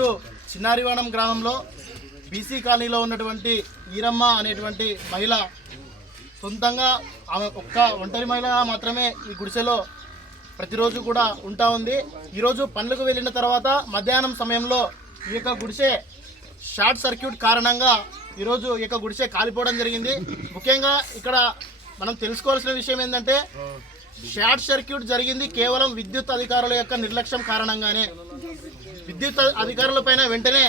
ఈరోజు చిన్నారివాణం గ్రామంలో బీసీ కాలనీలో ఉన్నటువంటి ఈరమ్మ అనేటువంటి మహిళ సొంతంగా ఆమె ఒక్క ఒంటరి మహిళ మాత్రమే ఈ గుడిసెలో ప్రతిరోజు కూడా ఉంటా ఉంది. ఈరోజు పనులకు వెళ్ళిన తర్వాత మధ్యాహ్నం సమయంలో ఈ యొక్క గుడిసె షార్ట్ సర్క్యూట్ కారణంగా ఈరోజు ఈ యొక్క గుడిసె కాలిపోవడం జరిగింది. ముఖ్యంగా ఇక్కడ మనం తెలుసుకోవాల్సిన విషయం ఏంటంటే షార్ట్ సర్క్యూట్ జరిగింది కేవలం విద్యుత్ అధికారుల యొక్క నిర్లక్ష్యం కారణంగానే. విద్యుత్ అధికారులపైన వెంటనే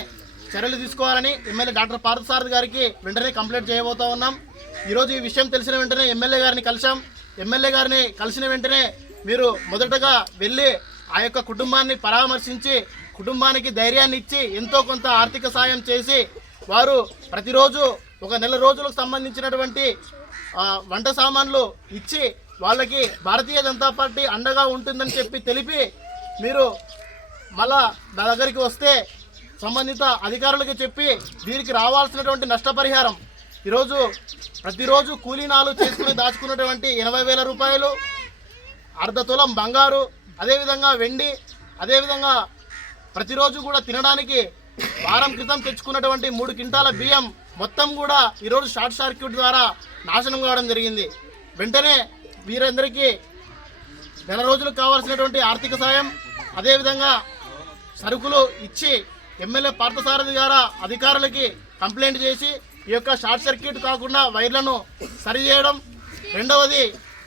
చర్యలు తీసుకోవాలని ఎమ్మెల్యే డాక్టర్ పార్థసారథి గారికి వెంటనే కంప్లైంట్ చేయబోతా ఉన్నాం. ఈరోజు ఈ విషయం తెలిసిన వెంటనే ఎమ్మెల్యే గారిని కలిసాం. ఎమ్మెల్యే గారిని కలిసిన వెంటనే మీరు మొదటగా వెళ్ళి ఆ యొక్క కుటుంబాన్ని పరామర్శించి కుటుంబానికి ధైర్యాన్ని ఇచ్చి ఎంతో కొంత ఆర్థిక సాయం చేసి వారు ప్రతిరోజు ఒక నెల రోజులకు సంబంధించినటువంటి వంట సామాన్లు ఇచ్చి వాళ్ళకి భారతీయ జనతా పార్టీ అండగా ఉంటుందని చెప్పి తెలిపి మీరు మళ్ళా నా దగ్గరికి వస్తే సంబంధిత అధికారులకు చెప్పి వీరికి రావాల్సినటువంటి నష్టపరిహారం ఈరోజు ప్రతిరోజు కూలీనాలు చేసుకుని దాచుకున్నటువంటి 80,000 రూపాయలు, అర్ధ తులం బంగారు, అదేవిధంగా వెండి, అదేవిధంగా ప్రతిరోజు కూడా తినడానికి వారం క్రితం తెచ్చుకున్నటువంటి 3 క్వింటాల బియ్యం మొత్తం కూడా ఈరోజు షార్ట్ సర్క్యూట్ ద్వారా నాశనం కావడం జరిగింది. వెంటనే వీరందరికీ నెల రోజులకు కావాల్సినటువంటి ఆర్థిక సాయం, అదేవిధంగా సరుకులు ఇచ్చి ఎమ్మెల్యే పార్థసారథి గారు అధికారులకి కంప్లైంట్ చేసి ఈ యొక్క షార్ట్ సర్క్యూట్ కాకుండా వైర్లను సరిచేయడం, రెండవది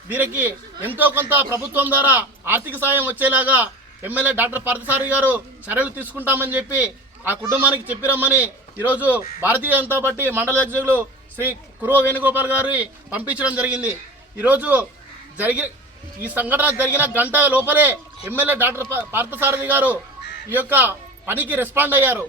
వీరికి ఎంతో కొంత ప్రభుత్వం ద్వారా ఆర్థిక సాయం వచ్చేలాగా ఎమ్మెల్యే డాక్టర్ పార్థసారథి గారు చర్యలు తీసుకుంటామని చెప్పి ఆ కుటుంబానికి చెప్పిరమ్మని ఈరోజు భారతీయ జనతా పార్టీ మండల అధ్యక్షులు శ్రీ కురవ వేణుగోపాల్ గారి పంపించడం జరిగింది. ఈరోజు ఈ సంఘటన జరిగిన గంట లోపలే ఎమ్మెల్యే డాక్టర్ పార్థసారథి గారు ఈ యొక్క పనికి రెస్పాండ్ అయ్యారు.